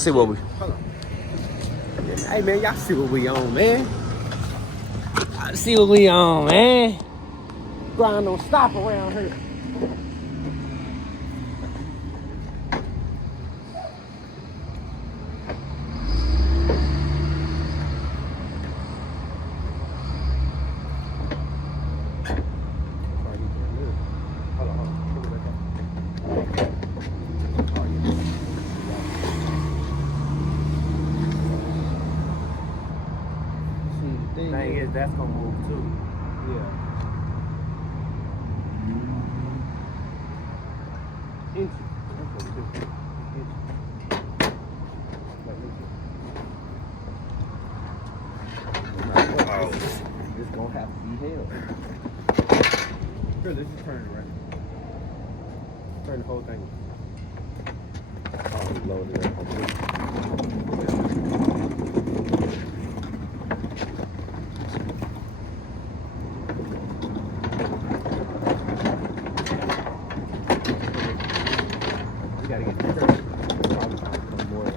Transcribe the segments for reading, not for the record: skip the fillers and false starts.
See what we. Hold on. Hey man, y'all see what we on, man. Y'all see what we on, man. Grind don't stop around here. Thing is, that's gonna move too. Yeah. Inches. That's what we do. Inches. Oh, it's gonna have to be held. Here, this is turning right. Turn the whole thing. Oh, load it up. Gotta get the more.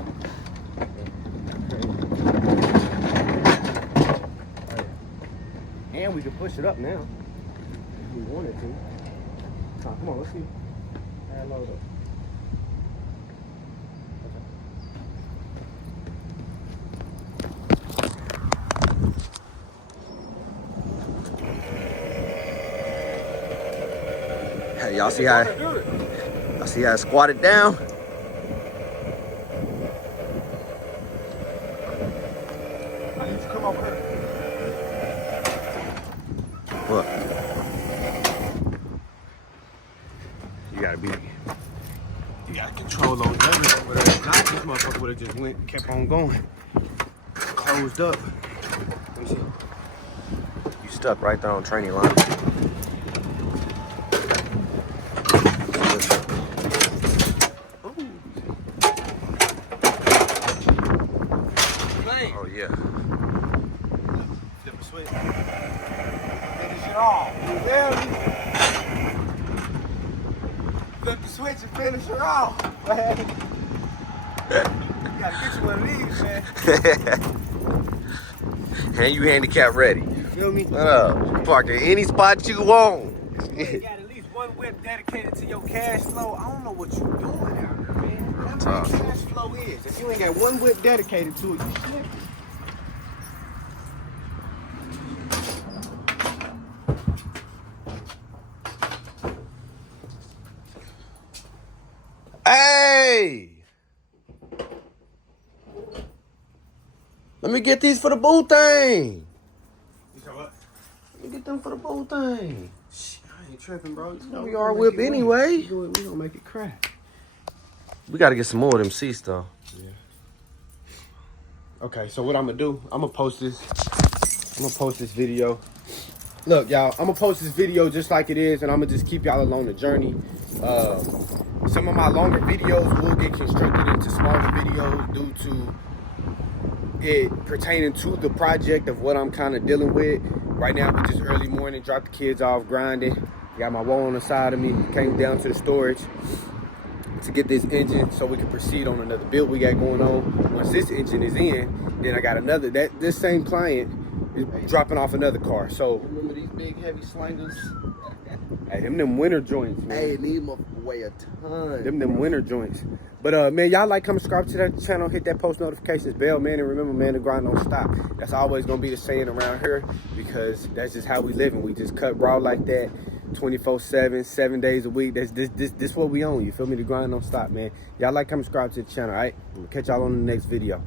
And we can push it up now if we wanted to. Come on, let's see. Add load up. Hey, y'all see how I squatted down? I need to come over here. What? You gotta control those levers over there. If not, this motherfucker would have just kept on going. Closed up. Let me see. You stuck right there on training line. Oh yeah. Flip a switch. Finish it off. You feel me? Flip the switch and finish it off, man. You gotta get you one of these, man. And you handicap ready. You feel me? What up? Park in any spot you want. You got at least one whip dedicated to your cash flow. I don't know what you're doing out here, man. That's what cash flow is. If you ain't got one whip dedicated to it, you slipping. Hey! Let me get these for the boo thing. You said what? Let me get them for the boo thing. I ain't tripping, bro. You know, We are whip anyway. We gonna make it crack. We gotta get some more of them C stuff. Yeah. Okay, so what I'm gonna do? I'm gonna post this video. Look, y'all, I'm gonna post this video just like it is, and I'm gonna just keep y'all along the journey. Some of my longer videos will get constructed into smaller videos due to it pertaining to the project of what I'm kind of dealing with. Right now, we just early morning, dropped the kids off, grinding. Got my wall on the side of me, came down to the storage to get this engine so we can proceed on another build we got going on. Once this engine is in, then I got another, this same client is dropping off another car. So Remember these big heavy slingers? hey, them winter joints, man. Hey, these weigh a ton. Them winter joints. But man, y'all like, comment, subscribe to that channel, hit that post notifications bell, man, and remember, man, the grind don't stop. That's always gonna be the saying around here because that's just how we live, and we just cut raw like that, 24/7, 7 days a week. This what we own. You feel me? The grind don't stop, man. Y'all like, comment, subscribe to the channel. All right, catch y'all on the next video.